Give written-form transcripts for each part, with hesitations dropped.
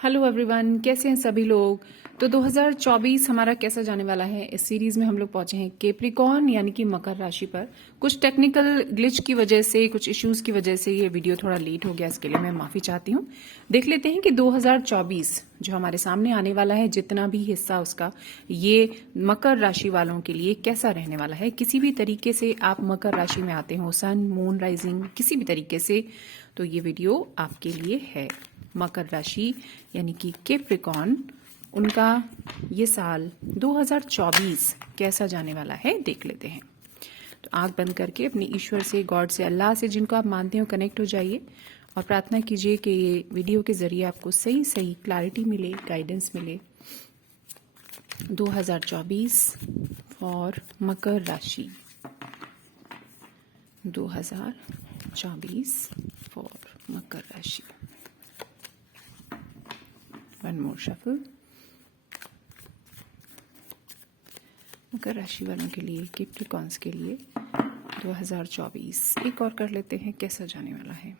Hello everyone, कैसे हैं सभी लोग। तो 2024 हमारा कैसा जाने वाला है। इस सीरीज में हम लोग पहुंचे हैं कैप्रिकॉर्न यानी कि मकर राशि पर। कुछ टेक्निकल ग्लिच की वजह से, कुछ इश्यूज की वजह से ये वीडियो थोड़ा लेट हो गया, इसके लिए मैं माफी चाहती हूँ। देख लेते हैं कि 2024 जो हमारे सामने आने वाला है, जितना भी हिस्सा उसका, ये मकर राशि वालों के लिए कैसा रहने वाला है। किसी भी तरीके से आप मकर राशि में आते हो, सन मून राइजिंग किसी भी तरीके से, तो ये वीडियो आपके लिए है। मकर राशि यानी कि कैप्रिकॉर्न, उनका ये साल 2024 कैसा जाने वाला है देख लेते हैं। तो आंख बंद करके अपने ईश्वर से, गॉड से, अल्लाह से, जिनको आप मानते हो, कनेक्ट हो जाइए और प्रार्थना कीजिए कि ये वीडियो के जरिए आपको सही सही क्लैरिटी मिले, गाइडेंस मिले। 2024 फॉर मकर राशि, 2024 फॉर मकर राशि। One more shuffle. मकर राशि वालों के लिए, कैप्रिकॉर्न्स के लिए 2024 एक और कर लेते हैं कैसा जाने वाला है।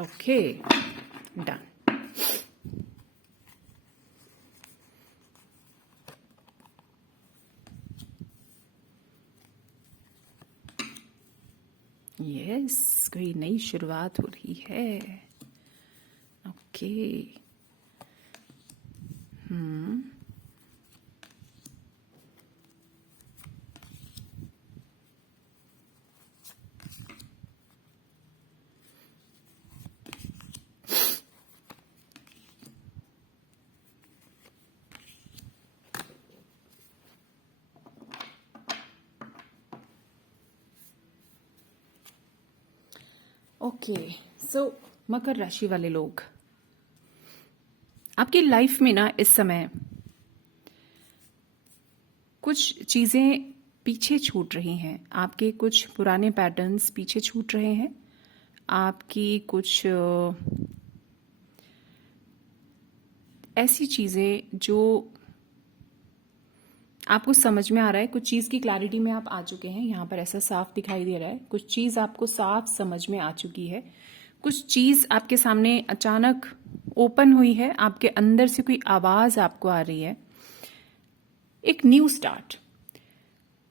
Okay, done. यस, कोई नई शुरुआत हो रही है। ओके। ओके, सो मकर राशि वाले लोग, आपकी लाइफ में ना इस समय कुछ चीजें पीछे छूट रही हैं। आपके कुछ पुराने पैटर्न्स पीछे छूट रहे हैं। आपकी कुछ ऐसी चीजें जो आपको समझ में आ रहा है, कुछ चीज की क्लैरिटी में आप आ चुके हैं। यहाँ पर ऐसा साफ दिखाई दे रहा है, कुछ चीज आपको साफ समझ में आ चुकी है। कुछ चीज आपके सामने अचानक ओपन हुई है, आपके अंदर से कोई आवाज आपको आ रही है। एक न्यू स्टार्ट।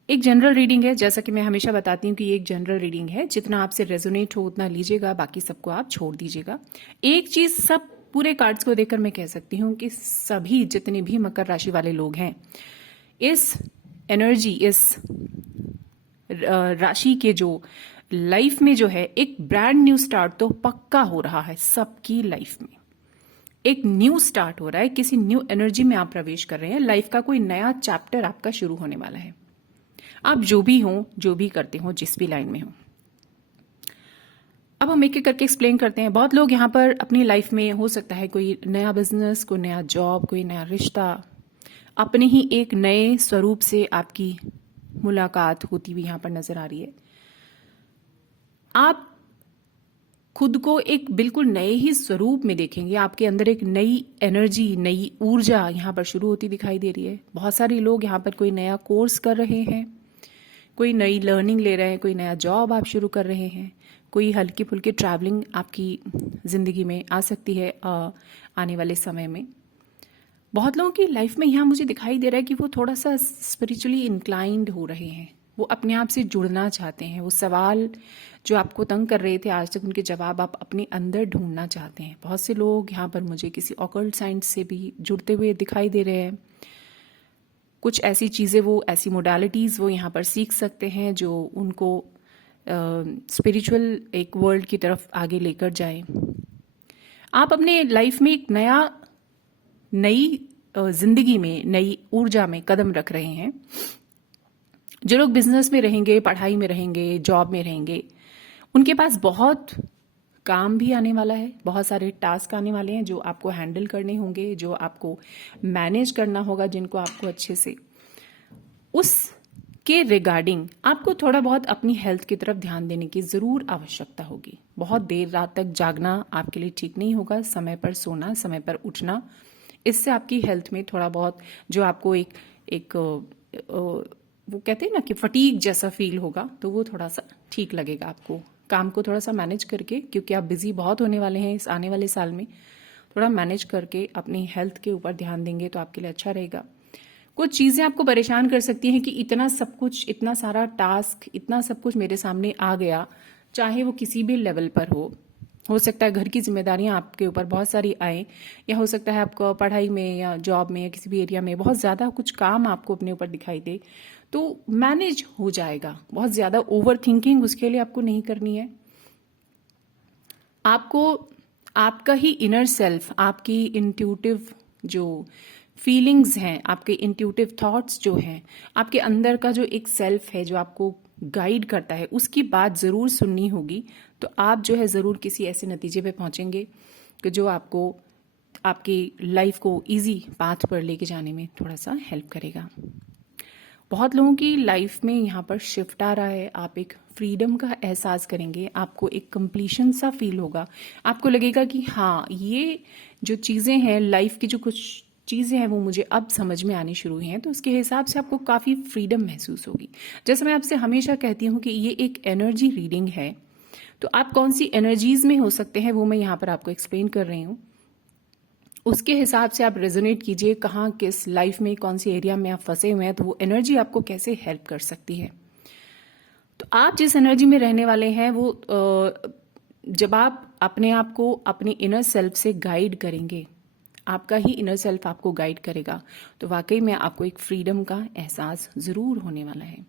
एक जनरल रीडिंग है, जैसा कि मैं हमेशा बताती हूँ कि ये एक जनरल रीडिंग है। जितना आपसे रेजोनेट हो उतना लीजिएगा, बाकी सबको आप छोड़ दीजिएगा। एक चीज सब पूरे कार्ड्स को देखकर मैं कह सकती हूँ कि सभी जितने भी मकर राशि वाले लोग हैं, इस एनर्जी, इस राशि के जो लाइफ में जो है एक ब्रांड न्यू स्टार्ट तो पक्का हो रहा है। सबकी लाइफ में एक न्यू स्टार्ट हो रहा है, किसी न्यू एनर्जी में आप प्रवेश कर रहे हैं। लाइफ का कोई नया चैप्टर आपका शुरू होने वाला है। आप जो भी हो, जो भी करते हो, जिस भी लाइन में हो। अब हम एक एक करके एक्सप्लेन करते हैं। बहुत लोग यहाँ पर अपनी लाइफ में, हो सकता है कोई नया बिजनेस, कोई नया जॉब, कोई नया रिश्ता, अपने ही एक नए स्वरूप से आपकी मुलाकात होती हुई यहां पर नजर आ रही है। आप खुद को एक बिल्कुल नए ही स्वरूप में देखेंगे। आपके अंदर एक नई एनर्जी, नई ऊर्जा यहां पर शुरू होती दिखाई दे रही है। बहुत सारे लोग यहां पर कोई नया कोर्स कर रहे हैं, कोई नई लर्निंग ले रहे हैं, कोई नया जॉब आप शुरू कर रहे हैं, कोई हल्की फुल्की ट्रैवलिंग आपकी जिंदगी में आ सकती है आने वाले समय में। बहुत लोगों की लाइफ में यहाँ मुझे दिखाई दे रहा है कि वो थोड़ा सा स्पिरिचुअली इंक्लाइंड हो रहे हैं। वो अपने आप से जुड़ना चाहते हैं। वो सवाल जो आपको तंग कर रहे थे आज तक, उनके जवाब आप अपने अंदर ढूंढना चाहते हैं। बहुत से लोग यहाँ पर मुझे किसी ऑकल्ट साइंस से भी जुड़ते हुए दिखाई दे रहे हैं। कुछ ऐसी चीज़ें, वो ऐसी मोडालिटीज़ वो यहाँ पर सीख सकते हैं जो उनको स्पिरिचुअल एक वर्ल्ड की तरफ आगे लेकर जाए। आप अपने लाइफ में एक नई जिंदगी में, नई ऊर्जा में कदम रख रहे हैं। जो लोग बिजनेस में रहेंगे, पढ़ाई में रहेंगे, जॉब में रहेंगे, उनके पास बहुत काम भी आने वाला है। बहुत सारे टास्क आने वाले हैं जो आपको हैंडल करने होंगे, जो आपको मैनेज करना होगा, जिनको आपको अच्छे से उसके रिगार्डिंग आपको थोड़ा बहुत अपनी हेल्थ की तरफ ध्यान देने की जरूर आवश्यकता होगी। बहुत देर रात तक जागना आपके लिए ठीक नहीं होगा। समय पर सोना, समय पर उठना, इससे आपकी हेल्थ में थोड़ा बहुत जो आपको एक वो कहते हैं ना कि फटीग जैसा फील होगा, तो वो थोड़ा सा ठीक लगेगा आपको। काम को थोड़ा सा मैनेज करके, क्योंकि आप बिजी बहुत होने वाले हैं इस आने वाले साल में, थोड़ा मैनेज करके अपनी हेल्थ के ऊपर ध्यान देंगे तो आपके लिए अच्छा रहेगा। कुछ चीज़ें आपको परेशान कर सकती हैं कि इतना सब कुछ, इतना सारा टास्क, इतना सब कुछ मेरे सामने आ गया, चाहे वो किसी भी लेवल पर हो सकता है घर की जिम्मेदारियां आपके ऊपर बहुत सारी आए, या हो सकता है आपको पढ़ाई में या जॉब में या किसी भी एरिया में बहुत ज़्यादा कुछ काम आपको अपने ऊपर दिखाई दे, तो मैनेज हो जाएगा। बहुत ज़्यादा ओवर थिंकिंग उसके लिए आपको नहीं करनी है। आपको आपका ही इनर सेल्फ, आपकी इंट्यूटिव जो फीलिंग्स हैं, आपके इंट्यूटिव थॉट्स जो हैं, आपके अंदर का जो एक सेल्फ है जो आपको गाइड करता है, उसकी बात ज़रूर सुननी होगी। तो आप जो है ज़रूर किसी ऐसे नतीजे पे पहुंचेंगे कि जो आपको आपकी लाइफ को इजी पाथ पर लेके जाने में थोड़ा सा हेल्प करेगा। बहुत लोगों की लाइफ में यहाँ पर शिफ्ट आ रहा है, आप एक फ्रीडम का एहसास करेंगे, आपको एक कंप्लीशन सा फील होगा, आपको लगेगा कि हाँ, ये जो चीज़ें हैं लाइफ की, जो कुछ चीज़ें हैं वो मुझे अब समझ में आनी शुरू हुई हैं, तो उसके हिसाब से आपको काफ़ी फ्रीडम महसूस होगी। जैसे मैं आपसे हमेशा कहती हूँ कि ये एक एनर्जी रीडिंग है, तो आप कौन सी एनर्जीज में हो सकते हैं वो मैं यहाँ पर आपको एक्सप्लेन कर रही हूँ। उसके हिसाब से आप रेजोनेट कीजिए, कहाँ किस लाइफ में कौन सी एरिया में आप फंसे हुए हैं, तो वो एनर्जी आपको कैसे हेल्प कर सकती है। तो आप जिस एनर्जी में रहने वाले हैं वो जब आप अपने आप को अपने इनर सेल्फ से गाइड करेंगे, आपका ही इनर सेल्फ आपको गाइड करेगा, तो वाकई में आपको एक फ्रीडम का एहसास ज़रूर होने वाला है।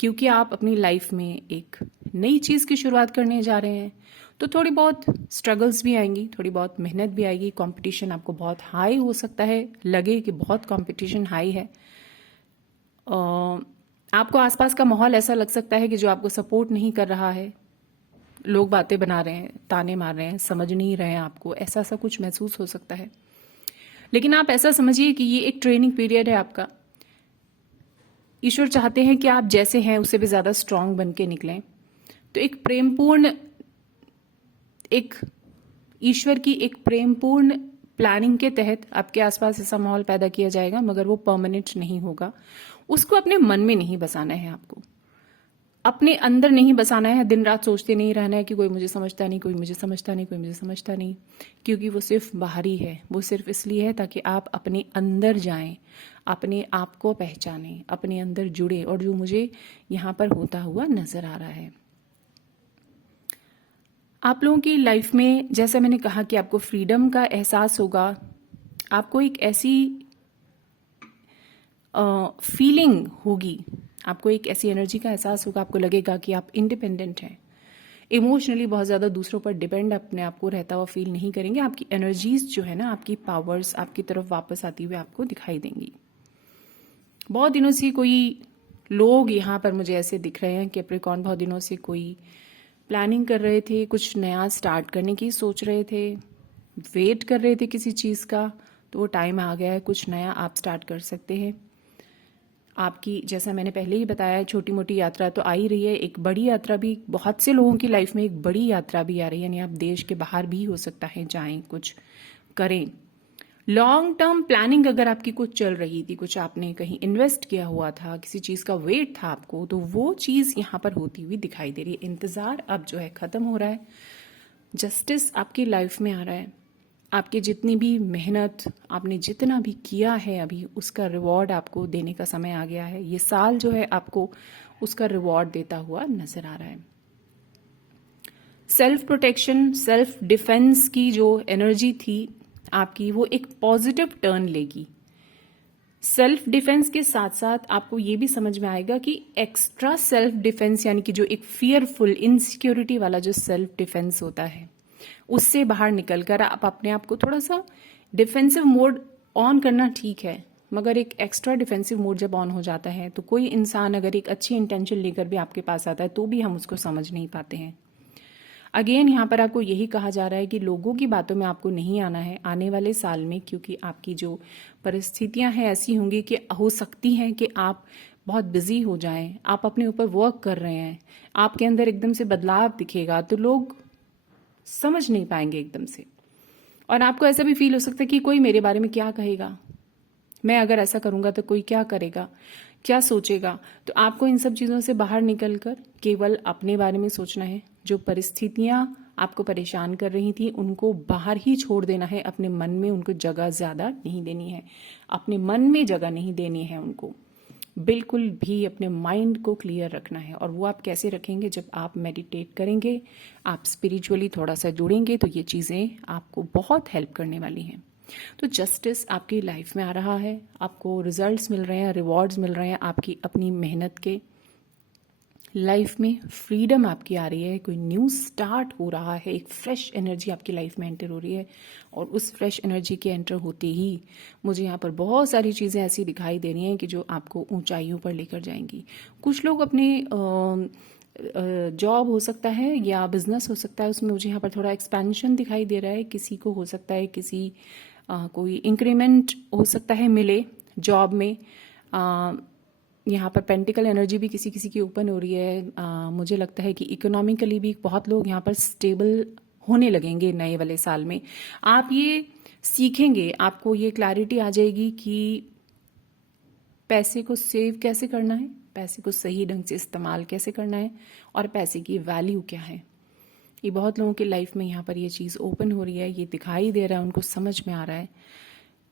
क्योंकि आप अपनी लाइफ में एक नई चीज़ की शुरुआत करने जा रहे हैं, तो थोड़ी बहुत स्ट्रगल्स भी आएंगी, थोड़ी बहुत मेहनत भी आएगी, कंपटीशन आपको बहुत हाई हो सकता है, लगे कि बहुत कंपटीशन हाई है। आपको आसपास का माहौल ऐसा लग सकता है कि जो आपको सपोर्ट नहीं कर रहा है, लोग बातें बना रहे हैं, ताने मार रहे हैं, समझ नहीं रहे हैं आपको, ऐसा सा कुछ महसूस हो सकता है। लेकिन आप ऐसा समझिए कि ये एक ट्रेनिंग पीरियड है आपका। ईश्वर चाहते हैं कि आप जैसे हैं उससे भी ज़्यादा स्ट्रांग बन के निकलें। तो एक प्रेमपूर्ण, एक ईश्वर की एक प्रेमपूर्ण प्लानिंग के तहत आपके आसपास ऐसा माहौल पैदा किया जाएगा, मगर वो परमानेंट नहीं होगा। उसको अपने मन में नहीं बसाना है, आपको अपने अंदर नहीं बसाना है, दिन रात सोचते नहीं रहना है कि कोई मुझे समझता नहीं, कोई मुझे समझता नहीं, कोई मुझे समझता नहीं, क्योंकि वो सिर्फ बाहरी है। वो सिर्फ इसलिए है ताकि आप अपने अंदर जाएं, अपने आप को पहचानें, अपने अंदर जुड़े, और जो मुझे यहाँ पर होता हुआ नजर आ रहा है। आप लोगों की लाइफ में, जैसा मैंने कहा कि आपको फ्रीडम का एहसास होगा, आपको एक ऐसी फीलिंग होगी, आपको एक ऐसी एनर्जी का एहसास होगा, आपको लगेगा कि आप इंडिपेंडेंट हैं, इमोशनली बहुत ज़्यादा दूसरों पर डिपेंड अपने आप को रहता हुआ फील नहीं करेंगे। आपकी एनर्जीज जो है ना, आपकी पावर्स आपकी तरफ वापस आती हुई आपको दिखाई देंगी। बहुत दिनों से कोई लोग यहाँ पर मुझे ऐसे दिख रहे हैं, कैप्रिकॉर्न बहुत दिनों से कोई प्लानिंग कर रहे थे, कुछ नया स्टार्ट करने की सोच रहे थे, वेट कर रहे थे किसी चीज़ का, तो वो टाइम आ गया है, कुछ नया आप स्टार्ट कर सकते हैं। आपकी, जैसा मैंने पहले ही बताया, छोटी मोटी यात्रा तो आ ही रही है, एक बड़ी यात्रा भी बहुत से लोगों की लाइफ में, एक बड़ी यात्रा भी आ रही है, यानी आप देश के बाहर भी हो सकता है जाएं, कुछ करें। लॉन्ग टर्म प्लानिंग अगर आपकी कुछ चल रही थी, कुछ आपने कहीं इन्वेस्ट किया हुआ था, किसी चीज़ का वेट था आपको, तो वो चीज़ यहाँ पर होती हुई दिखाई दे रही है। इंतज़ार अब जो है ख़त्म हो रहा है, जस्टिस आपकी लाइफ में आ रहा है। आपकी जितनी भी मेहनत, आपने जितना भी किया है अभी, उसका रिवॉर्ड आपको देने का समय आ गया है। ये साल जो है आपको उसका रिवॉर्ड देता हुआ नजर आ रहा है। सेल्फ प्रोटेक्शन, सेल्फ डिफेंस की जो एनर्जी थी आपकी, वो एक पॉजिटिव टर्न लेगी। सेल्फ डिफेंस के साथ साथ आपको ये भी समझ में आएगा कि एक्स्ट्रा सेल्फ डिफेंस, यानी कि जो एक फियरफुल, इनसिक्योरिटी वाला जो सेल्फ डिफेंस होता है, उससे बाहर निकलकर आप अपने आप को थोड़ा सा डिफेंसिव मोड ऑन करना ठीक है, मगर एक एक्स्ट्रा डिफेंसिव मोड जब ऑन हो जाता है, तो कोई इंसान अगर एक अच्छी इंटेंशन लेकर भी आपके पास आता है तो भी हम उसको समझ नहीं पाते हैं। अगेन यहाँ पर आपको यही कहा जा रहा है कि लोगों की बातों में आपको नहीं आना है आने वाले साल में, क्योंकि आपकी जो परिस्थितियां हैं ऐसी होंगी कि हो सकती हैं कि आप बहुत बिजी हो जाएं, आप अपने ऊपर वर्क कर रहे हैं, आपके अंदर एकदम से बदलाव दिखेगा तो लोग समझ नहीं पाएंगे एकदम से, और आपको ऐसा भी फील हो सकता है कि कोई मेरे बारे में क्या कहेगा, मैं अगर ऐसा करूंगा तो कोई क्या करेगा। क्या सोचेगा। तो आपको इन सब चीज़ों से बाहर निकलकर केवल अपने बारे में सोचना है। जो परिस्थितियाँ आपको परेशान कर रही थी उनको बाहर ही छोड़ देना है, अपने मन में उनको जगह ज़्यादा नहीं देनी है, अपने मन में जगह नहीं देनी है उनको, बिल्कुल भी अपने माइंड को क्लियर रखना है। और वो आप कैसे रखेंगे, जब आप मेडिटेट करेंगे, आप स्पिरिचुअली थोड़ा सा जुड़ेंगे, तो ये चीज़ें आपको बहुत हेल्प करने वाली हैं। तो जस्टिस आपकी लाइफ में आ रहा है, आपको रिजल्ट्स मिल रहे हैं, रिवॉर्ड्स मिल रहे हैं आपकी अपनी मेहनत के। लाइफ में फ्रीडम आपकी आ रही है, कोई न्यू स्टार्ट हो रहा है, एक फ्रेश एनर्जी आपकी लाइफ में एंटर हो रही है। और उस फ्रेश एनर्जी के एंटर होते ही मुझे यहाँ पर बहुत सारी चीज़ें ऐसी दिखाई दे रही हैं कि जो आपको ऊंचाइयों पर लेकर जाएंगी। कुछ लोग अपने जॉब हो सकता है या बिजनेस हो सकता है, उसमें मुझे यहाँ पर थोड़ा एक्सपेंशन दिखाई दे रहा है। किसी को हो सकता है किसी कोई इंक्रीमेंट हो सकता है मिले जॉब में। यहाँ पर पेंटिकल एनर्जी भी किसी किसी की ओपन हो रही है। मुझे लगता है कि इकोनॉमिकली भी बहुत लोग यहाँ पर स्टेबल होने लगेंगे नए वाले साल में। आप ये सीखेंगे, आपको ये क्लैरिटी आ जाएगी कि पैसे को सेव कैसे करना है, पैसे को सही ढंग से इस्तेमाल कैसे करना है, और पैसे की वैल्यू क्या है। ये बहुत लोगों की लाइफ में यहाँ पर ये चीज़ ओपन हो रही है, ये दिखाई दे रहा है, उनको समझ में आ रहा है।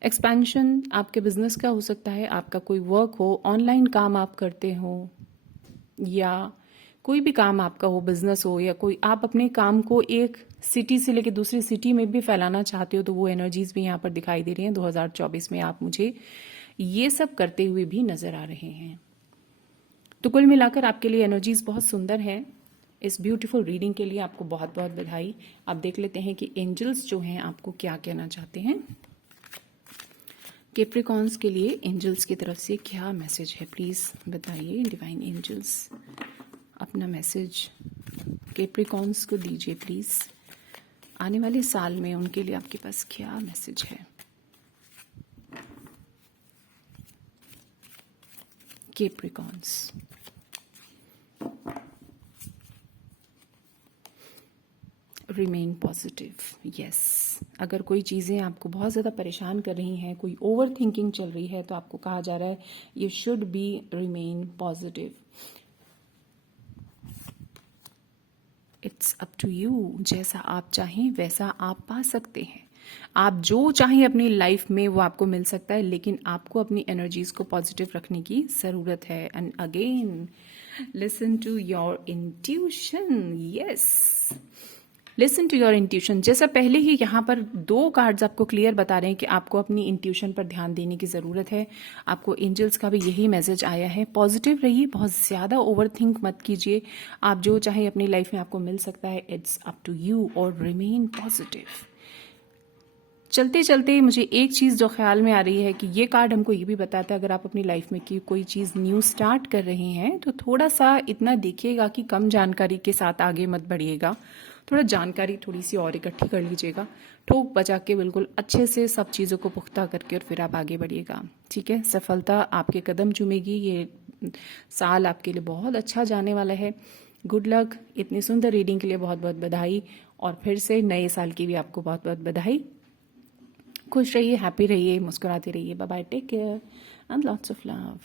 एक्सपेंशन आपके बिजनेस का हो सकता है, आपका कोई वर्क हो, ऑनलाइन काम आप करते हो, या कोई भी काम आपका हो, बिजनेस हो, या कोई आप अपने काम को एक सिटी से लेकर दूसरी सिटी में भी फैलाना चाहते हो, तो वो एनर्जीज भी यहाँ पर दिखाई दे रही हैं। 2024 में आप मुझे ये सब करते हुए भी नजर आ रहे हैं। तो कुल मिलाकर आपके लिए एनर्जीज बहुत सुंदर हैं। इस ब्यूटीफुल रीडिंग के लिए आपको बहुत बहुत बधाई। आप देख लेते हैं कि एंजल्स जो हैं आपको क्या कहना चाहते हैं। कैप्रिकॉन्स के लिए एंजल्स की तरफ से क्या मैसेज है, प्लीज़ बताइए। डिवाइन एंजल्स अपना मैसेज कैप्रिकॉन्स को दीजिए प्लीज़। आने वाले साल में उनके लिए आपके पास क्या मैसेज है। Capricorns, remain positive. यस, अगर कोई चीज़ें आपको बहुत ज़्यादा परेशान कर रही हैं, कोई ओवर थिंकिंग चल रही है, तो आपको कहा जा रहा है you should be remain positive. It's up to you, जैसा आप चाहें वैसा आप पा सकते हैं। आप जो चाहें अपनी लाइफ में वो आपको मिल सकता है, लेकिन आपको अपनी एनर्जीज को पॉजिटिव रखने की ज़रूरत है। And again listen to your intuition. Yes, listen to your intuition. जैसा पहले ही यहाँ पर 2 कार्ड्स आपको क्लियर बता रहे हैं कि आपको अपनी इंट्यूशन पर ध्यान देने की ज़रूरत है। आपको एंजल्स का भी यही मैसेज आया है, पॉजिटिव रहिए, बहुत ज़्यादा ओवर थिंक मत कीजिए। आप जो चाहे अपनी लाइफ में आपको मिल सकता है। इट्स अप टू यू, और रिमेन पॉजिटिव। चलते चलते मुझे एक चीज़ जो ख्याल में आ रही है कि ये कार्ड हमको ये भी बताता है, अगर आप अपनी लाइफ में की कोई चीज़ न्यू स्टार्ट कर रहे हैं तो थोड़ा सा इतना देखिएगा कि कम जानकारी के साथ आगे मत बढ़िएगा। थोड़ा जानकारी थोड़ी सी और इकट्ठी कर लीजिएगा, ठोक बजा के बिल्कुल अच्छे से सब चीज़ों को पुख्ता करके, और फिर आप आगे बढ़िएगा। ठीक है, सफलता आपके कदम चूमेगी। ये साल आपके लिए बहुत अच्छा जाने वाला है। Good luck. इतनी सुंदर रीडिंग के लिए बहुत बहुत बधाई, और फिर से नए साल की भी आपको बहुत बहुत बधाई। खुश रहिए, हैप्पी रहिए, मुस्कुराते रहिए। Bye bye, take care and lots of love.